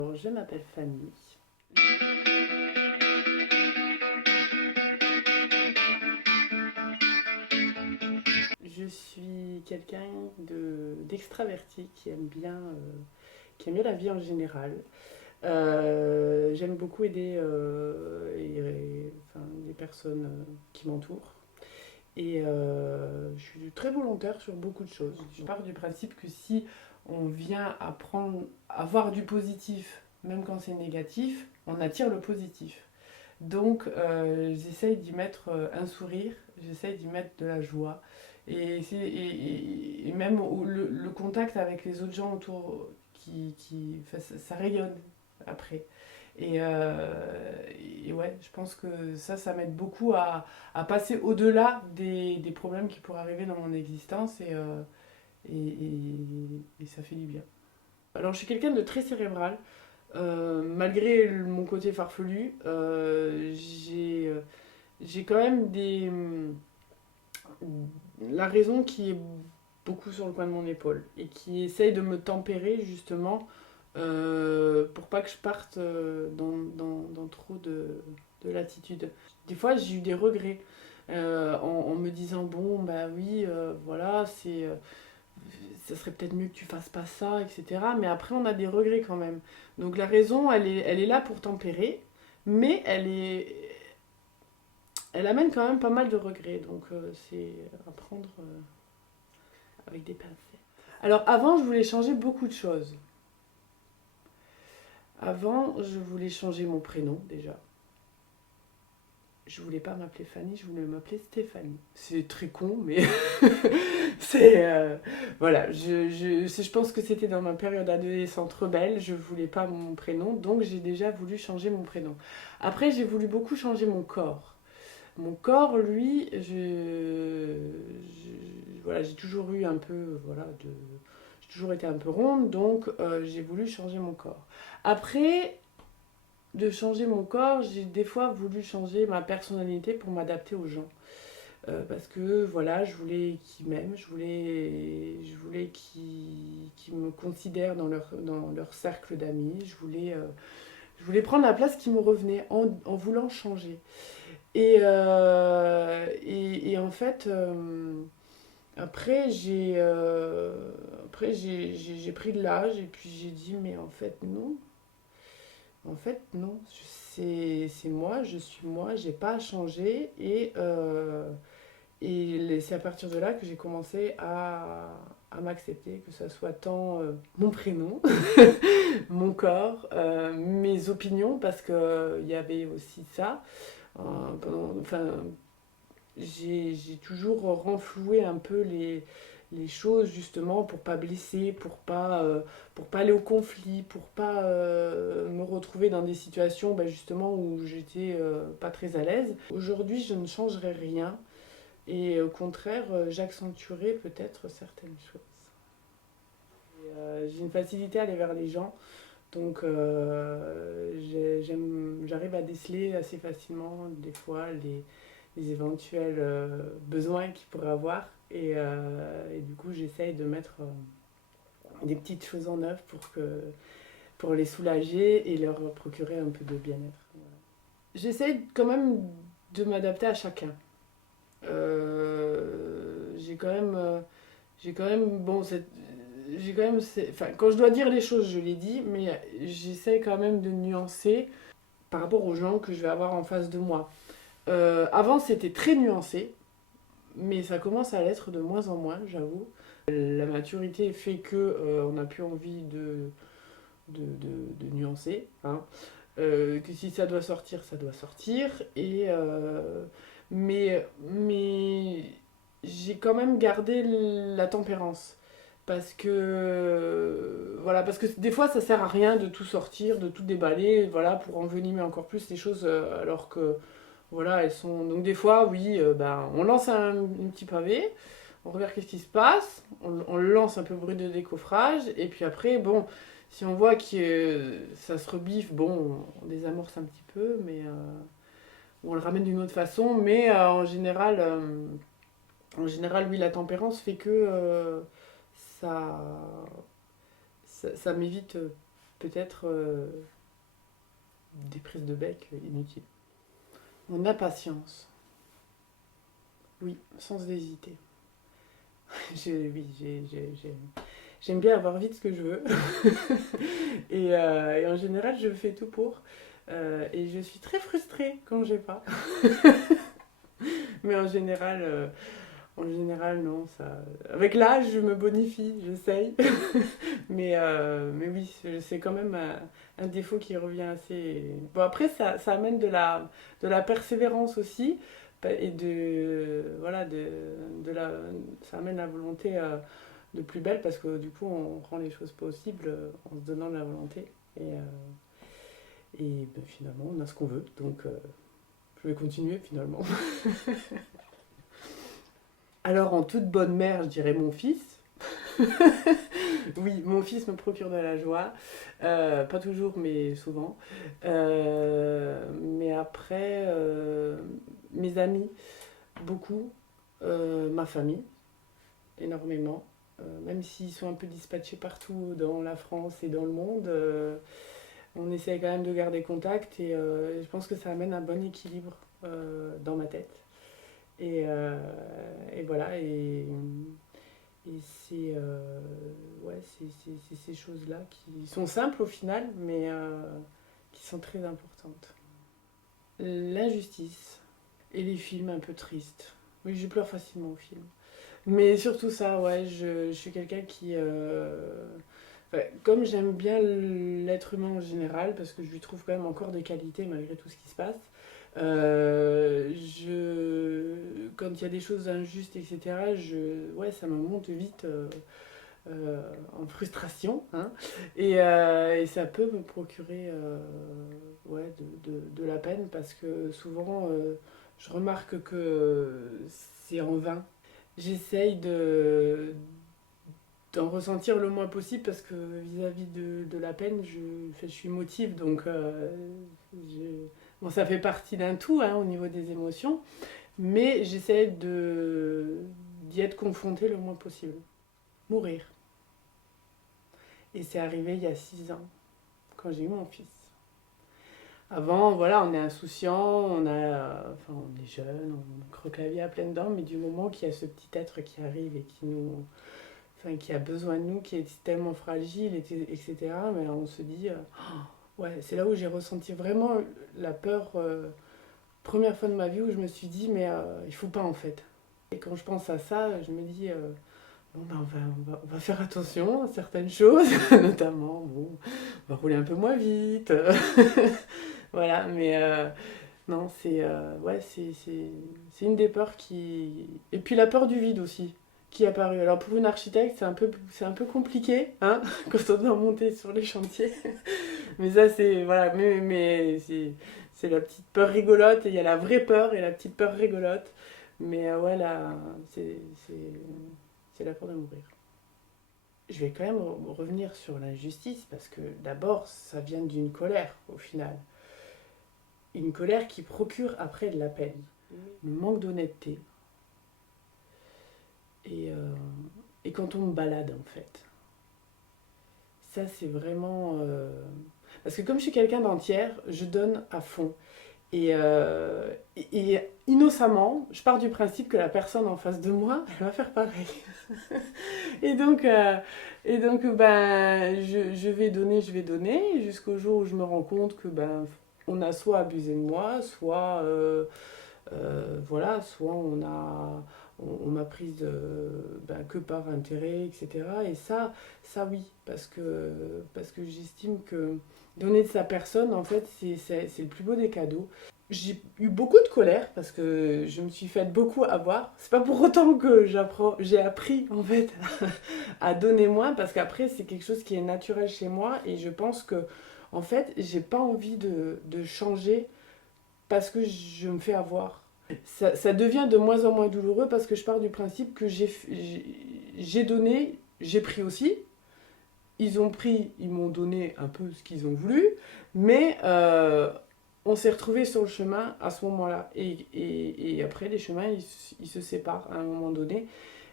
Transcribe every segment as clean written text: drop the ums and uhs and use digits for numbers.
Alors, je m'appelle Fanny. Je suis quelqu'un d'extraverti qui aime bien la vie en général. J'aime beaucoup aider enfin, les personnes qui m'entourent. Et je suis très volontaire sur beaucoup de choses. Je pars du principe que si on vient apprendre à voir du positif, même quand c'est négatif, on attire le positif. Donc j'essaye d'y mettre un sourire, j'essaye d'y mettre de la joie. Et même le contact avec les autres gens autour, enfin, ça rayonne après. Et, ouais, je pense que ça m'aide beaucoup à passer au-delà des problèmes qui pourraient arriver dans mon existence et ça fait du bien. Alors je suis quelqu'un de très cérébral. Malgré mon côté farfelu, j'ai quand même la raison qui est beaucoup sur le coin de mon épaule et qui essaye de me tempérer justement pour pas que je parte dans trop de latitude. Des fois j'ai eu des regrets en me disant bon bah oui voilà ça serait peut-être mieux que tu fasses pas ça, etc. Mais après, on a des regrets quand même. Donc la raison, elle est là pour tempérer, mais elle amène quand même pas mal de regrets. Donc c'est à prendre avec des pincettes. Alors avant, je voulais changer beaucoup de choses. Avant, je voulais changer mon prénom déjà. Je voulais pas m'appeler Fanny, je voulais m'appeler Stéphanie. C'est très con, mais c'est voilà. Je pense que c'était dans ma période adolescente rebelle. Je voulais pas mon prénom, donc j'ai déjà voulu changer mon prénom. Après, j'ai voulu beaucoup changer mon corps. Mon corps, lui, voilà, j'ai toujours eu un peu, voilà, j'ai toujours été un peu ronde, donc j'ai voulu changer mon corps. Après, de changer mon corps, j'ai des fois voulu changer ma personnalité pour m'adapter aux gens. Parce que voilà, je voulais qu'ils m'aiment, je voulais qu'ils me considèrent dans leur cercle d'amis, je voulais prendre la place qui me revenait en voulant changer. Et en fait, après j'ai pris de l'âge et puis j'ai dit, mais en fait, non, c'est moi, je suis moi, j'ai pas à changer. Et c'est à partir de là que j'ai commencé à m'accepter, que ce soit tant mon prénom, mon corps, mes opinions, parce qu'il y avait aussi ça. Enfin, j'ai toujours renfloué un peu les choses justement pour pas blesser, pour pas aller au conflit, pour pas me retrouver dans des situations bah, justement où j'étais pas très à l'aise. Aujourd'hui, je ne changerai rien et au contraire, j'accentuerai peut-être certaines choses. J'ai une facilité à aller vers les gens, donc j'arrive à déceler assez facilement des fois les éventuels besoins qu'ils pourraient avoir. Et du coup, j'essaye de mettre des petites choses en œuvre pour les soulager et leur procurer un peu de bien-être. Voilà. J'essaye quand même de m'adapter à chacun. J'ai quand même, bon, j'ai quand même, enfin, quand je dois dire les choses, je les dis, mais j'essaie quand même de nuancer par rapport aux gens que je vais avoir en face de moi. Avant, c'était très nuancé, mais ça commence à l'être de moins en moins, j'avoue. La maturité fait que on n'a plus envie de nuancer, hein. Que si ça doit sortir, ça doit sortir. Mais j'ai quand même gardé la tempérance. Parce que des fois, ça sert à rien de tout sortir, de tout déballer, voilà, pour envenimer encore plus les choses, alors que voilà, elles sont. Donc des fois, oui, ben, on lance un petit pavé, on regarde qu'est-ce qui se passe, on lance un peu bruit de décoffrage, et puis après, bon, si on voit que ça se rebiffe, bon, on désamorce un petit peu, mais on le ramène d'une autre façon, mais en général, oui, la tempérance fait que ça m'évite peut-être des prises de bec inutiles. Mon impatience. Oui, sans hésiter. J'aime bien avoir vite ce que je veux. Et en général, je fais tout pour. Et je suis très frustrée quand j'ai pas. Mais en général, non. Ça... Avec l'âge, je me bonifie, j'essaye. Mais oui, c'est quand même un défaut qui revient assez... Bon, après, ça amène de la persévérance aussi. Et voilà, ça amène la volonté de plus belle parce que du coup, on rend les choses possibles en se donnant de la volonté. Et ben, finalement, on a ce qu'on veut. Donc, je vais continuer finalement. Alors, en toute bonne mère, je dirais mon fils. Oui, mon fils me procure de la joie. Pas toujours, mais souvent. Mais après, mes amis, beaucoup. Ma famille, énormément. Même s'ils sont un peu dispatchés partout dans la France et dans le monde, on essaie quand même de garder contact et je pense que ça amène un bon équilibre dans ma tête. Et voilà, et ouais, c'est ces choses-là qui sont simples au final, mais qui sont très importantes. L'injustice et les films un peu tristes. Oui, je pleure facilement au film. Mais surtout ça, ouais, je suis quelqu'un qui... ouais, comme j'aime bien l'être humain en général, parce que je lui trouve quand même encore des qualités malgré tout ce qui se passe, quand il y a des choses injustes, etc., ouais, ça me monte vite en frustration, hein, et ça peut me procurer ouais, de la peine, parce que souvent, je remarque que c'est en vain. J'essaye d'en ressentir le moins possible parce que vis-à-vis de la peine, je suis émotive, donc bon, ça fait partie d'un tout hein, au niveau des émotions, mais j'essaie d'y être confrontée le moins possible. Mourir. Et c'est arrivé il y a 6 ans, quand j'ai eu mon fils. Avant, voilà, on est insouciant, enfin, on est jeune, on croque la vie à pleines dents, mais du moment qu'il y a ce petit être qui arrive et enfin, qui a besoin de nous, qui est tellement fragile, etc., mais on se dit, ouais, c'est là où j'ai ressenti vraiment la peur, première fois de ma vie où je me suis dit, mais il faut pas en fait. Et quand je pense à ça, je me dis, bon, ben, on va faire attention à certaines choses, notamment, bon, on va rouler un peu moins vite. Voilà, mais non, ouais, c'est une des peurs qui... Et puis la peur du vide aussi, qui est apparue. Alors pour une architecte, c'est un peu compliqué, hein, quand on doit monter sur les chantiers. Mais ça, c'est... Voilà, mais c'est la petite peur rigolote, et il y a la vraie peur et la petite peur rigolote. Mais ouais, là, c'est la peur de mourir. Je vais quand même revenir sur l'injustice, parce que d'abord, ça vient d'une colère, au final. Une colère qui procure après de la peine. Le manque d'honnêteté. Et, euh, et quand on me balade, en fait. Ça, c'est vraiment... Parce que comme je suis quelqu'un d'entière, je donne à fond. Et innocemment, je pars du principe que la personne en face de moi, elle va faire pareil. Et donc, ben, je vais donner, jusqu'au jour où je me rends compte que ben, on a soit abusé de moi, soit voilà, soit on m'a prise ben, que par intérêt, etc. Et ça oui, parce que j'estime que donner de sa personne, en fait, c'est le plus beau des cadeaux. J'ai eu beaucoup de colère parce que je me suis faite beaucoup avoir. C'est pas pour autant que j'ai appris en fait à donner moins, parce qu'après c'est quelque chose qui est naturel chez moi, et je pense que en fait j'ai pas envie de changer parce que je me fais avoir. Ça devient de moins en moins douloureux parce que je pars du principe que j'ai donné, j'ai pris aussi. Ils ont pris, ils m'ont donné un peu ce qu'ils ont voulu, mais on s'est retrouvés sur le chemin à ce moment-là. Et après, les chemins, ils se séparent à un moment donné.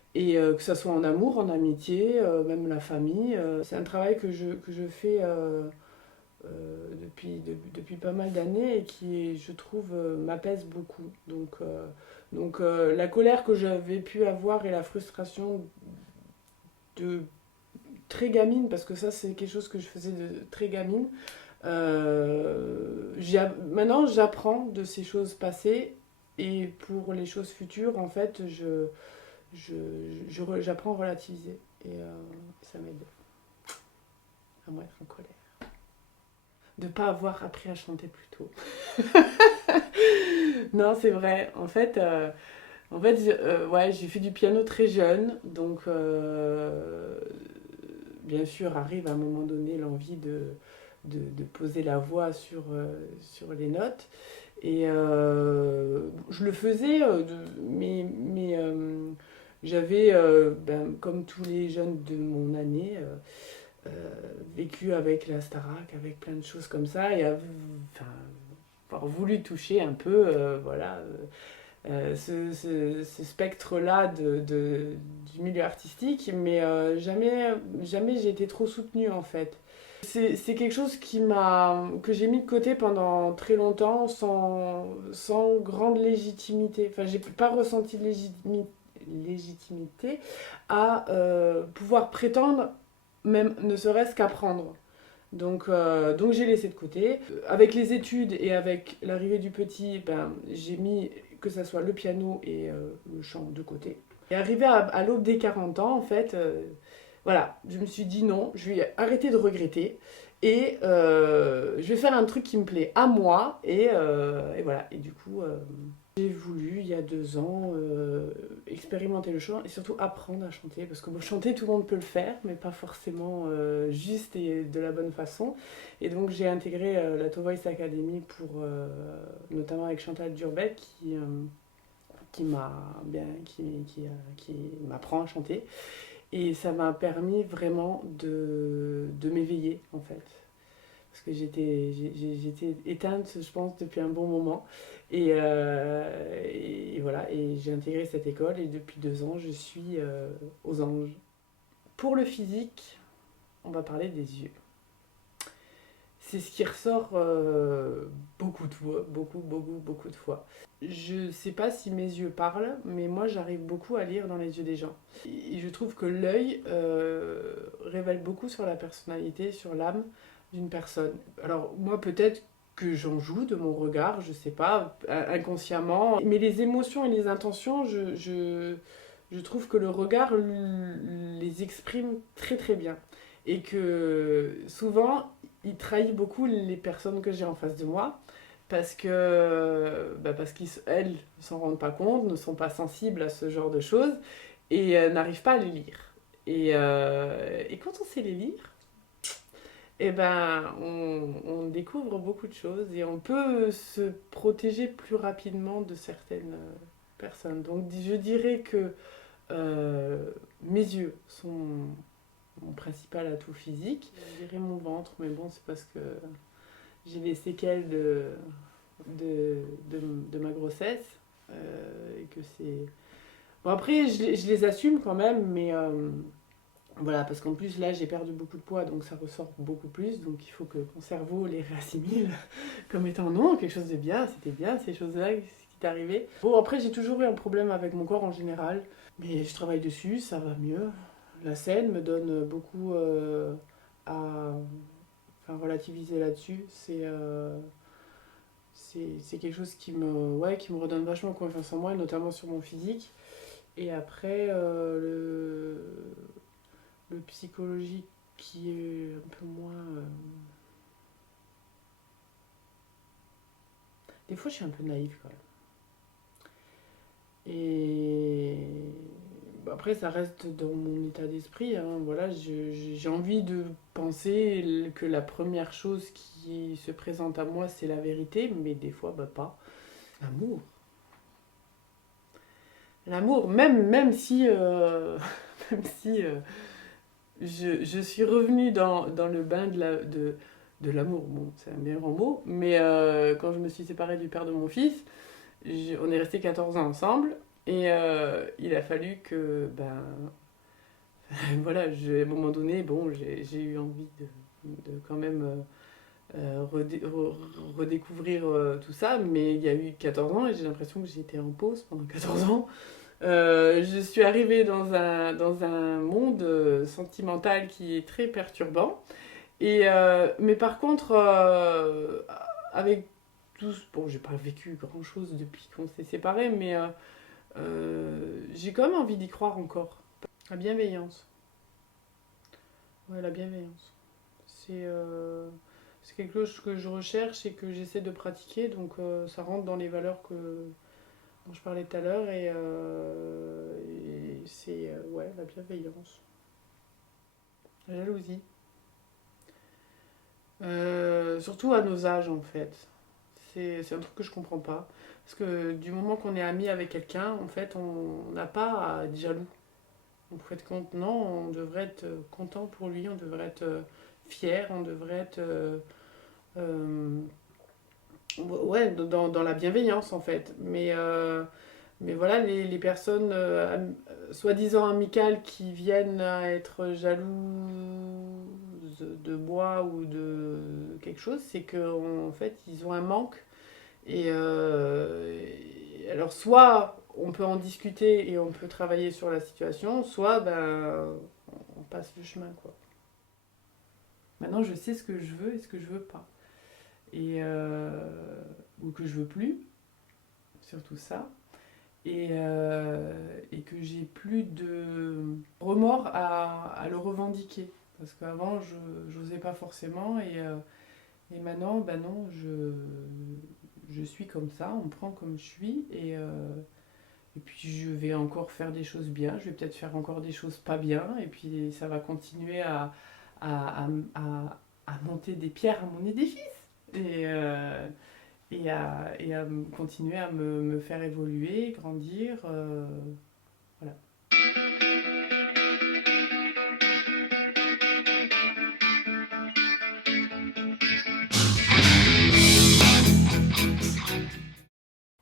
Et que ça soit en amour, en amitié, même la famille. C'est un travail que je fais depuis pas mal d'années et qui, je trouve, m'apaise beaucoup. La colère que j'avais pu avoir et la frustration de très gamine, parce que ça c'est quelque chose que je faisais de très gamine, maintenant j'apprends de ces choses passées et pour les choses futures, en fait, j'apprends à relativiser et ça m'aide à moins être en colère. De ne pas avoir appris à chanter plus tôt. Non, c'est vrai. Ouais, j'ai fait du piano très jeune, donc bien sûr arrive à un moment donné l'envie de poser la voix sur les notes. Et je le faisais, j'avais, comme tous les jeunes de mon année, vécu avec la Starac, avec plein de choses comme ça, et avoir voulu toucher un peu, voilà, ce spectre-là du milieu artistique, mais jamais j'ai été trop soutenue en fait. C'est quelque chose que j'ai mis de côté pendant très longtemps sans grande légitimité. Enfin, j'ai pas ressenti de légitimité à pouvoir prétendre, même ne serait-ce qu'apprendre. Donc j'ai laissé de côté. Avec les études et avec l'arrivée du petit, j'ai mis que ça soit le piano et le chant de côté. Et arrivé à l'aube des 40 ans, en fait, voilà, je me suis dit non, je vais arrêter de regretter et je vais faire un truc qui me plaît à moi et voilà. Et du coup, j'ai voulu, il y a 2 ans, expérimenter le chant et surtout apprendre à chanter. Parce que chanter, tout le monde peut le faire, mais pas forcément juste et de la bonne façon. Et donc j'ai intégré la To Voice Academy notamment avec Chantal Durbeck qui m'apprend à chanter. Et ça m'a permis vraiment de m'éveiller en fait. Parce que j'étais éteinte, je pense, depuis un bon moment. Et voilà, et j'ai intégré cette école et depuis 2 ans, je suis aux anges. Pour le physique, on va parler des yeux. C'est ce qui ressort beaucoup de fois, beaucoup de fois. Je sais pas si mes yeux parlent, mais moi j'arrive beaucoup à lire dans les yeux des gens. Et je trouve que l'œil révèle beaucoup sur la personnalité, sur l'âme d'une personne. Alors moi peut-être que j'en joue de mon regard, je sais pas, inconsciemment. Mais les émotions et les intentions, je trouve que le regard les exprime très très bien. Et que souvent, il trahit beaucoup les personnes que j'ai en face de moi parce qu'elles ne s'en rendent pas compte, ne sont pas sensibles à ce genre de choses et n'arrivent pas à les lire. Et quand on sait les lire, eh ben, on découvre beaucoup de choses et on peut se protéger plus rapidement de certaines personnes. Donc je dirais que mes yeux sont mon principal atout physique. Je dirais mon ventre, mais bon, c'est parce que j'ai des séquelles de ma grossesse et que c'est... Bon, après, je les assume quand même, mais voilà, parce qu'en plus, là, j'ai perdu beaucoup de poids, donc ça ressort beaucoup plus, donc il faut que mon cerveau les réassimile comme étant non, quelque chose de bien, c'était bien, ces choses-là, ce qui est arrivé. Bon, après, j'ai toujours eu un problème avec mon corps en général, mais je travaille dessus, ça va mieux. La scène me donne beaucoup à relativiser là-dessus. C'est quelque chose qui me redonne vachement confiance en moi, et notamment sur mon physique. Et après, le psychologique qui est un peu moins... Des fois, je suis un peu naïve quand même. Et après, ça reste dans mon état d'esprit. Hein. Voilà, j'ai envie de penser que la première chose qui se présente à moi, c'est la vérité, mais des fois, pas. L'amour. L'amour, même si, même si je suis revenue dans le bain de l'amour. Bon, c'est un bien grand mot, mais quand je me suis séparée du père de mon fils, on est resté 14 ans ensemble. Et il a fallu que, ben, voilà, à un moment donné, bon, j'ai eu envie de quand même redécouvrir tout ça, mais il y a eu 14 ans et j'ai l'impression que j'étais en pause pendant 14 ans. Je suis arrivée dans un monde sentimental qui est très perturbant. Mais par contre, avec tout... Bon, j'ai pas vécu grand-chose depuis qu'on s'est séparés, mais j'ai quand même envie d'y croire encore. La bienveillance. Ouais, la bienveillance. C'est quelque chose que je recherche et que j'essaie de pratiquer, donc ça rentre dans les valeurs dont je parlais tout à l'heure, et c'est ouais, la bienveillance. La jalousie. Surtout à nos âges en fait. C'est un truc que je comprends pas. Parce que du moment qu'on est ami avec quelqu'un, en fait, on n'a pas à être jaloux. En fait, non, on devrait être content pour lui, on devrait être fier, on devrait être euh, ouais, dans la bienveillance en fait. Mais voilà, les personnes soi-disant amicales qui viennent à être jalouses de moi ou de quelque chose, c'est qu'en fait, ils ont un manque. Alors, soit on peut en discuter et on peut travailler sur la situation, soit ben, on passe le chemin, quoi. Maintenant, je sais ce que je veux et ce que je veux pas. Ou que je veux plus, surtout ça. Et que j'ai plus de remords à le revendiquer. Parce qu'avant, je n'osais pas forcément. Et maintenant, ben non, je suis comme ça, on me prend comme je suis. Et puis je vais encore faire des choses bien, je vais peut-être faire encore des choses pas bien. Et puis ça va continuer à, à- à monter des pierres à mon édifice. Et, euh, et à continuer à me faire évoluer, grandir. Voilà.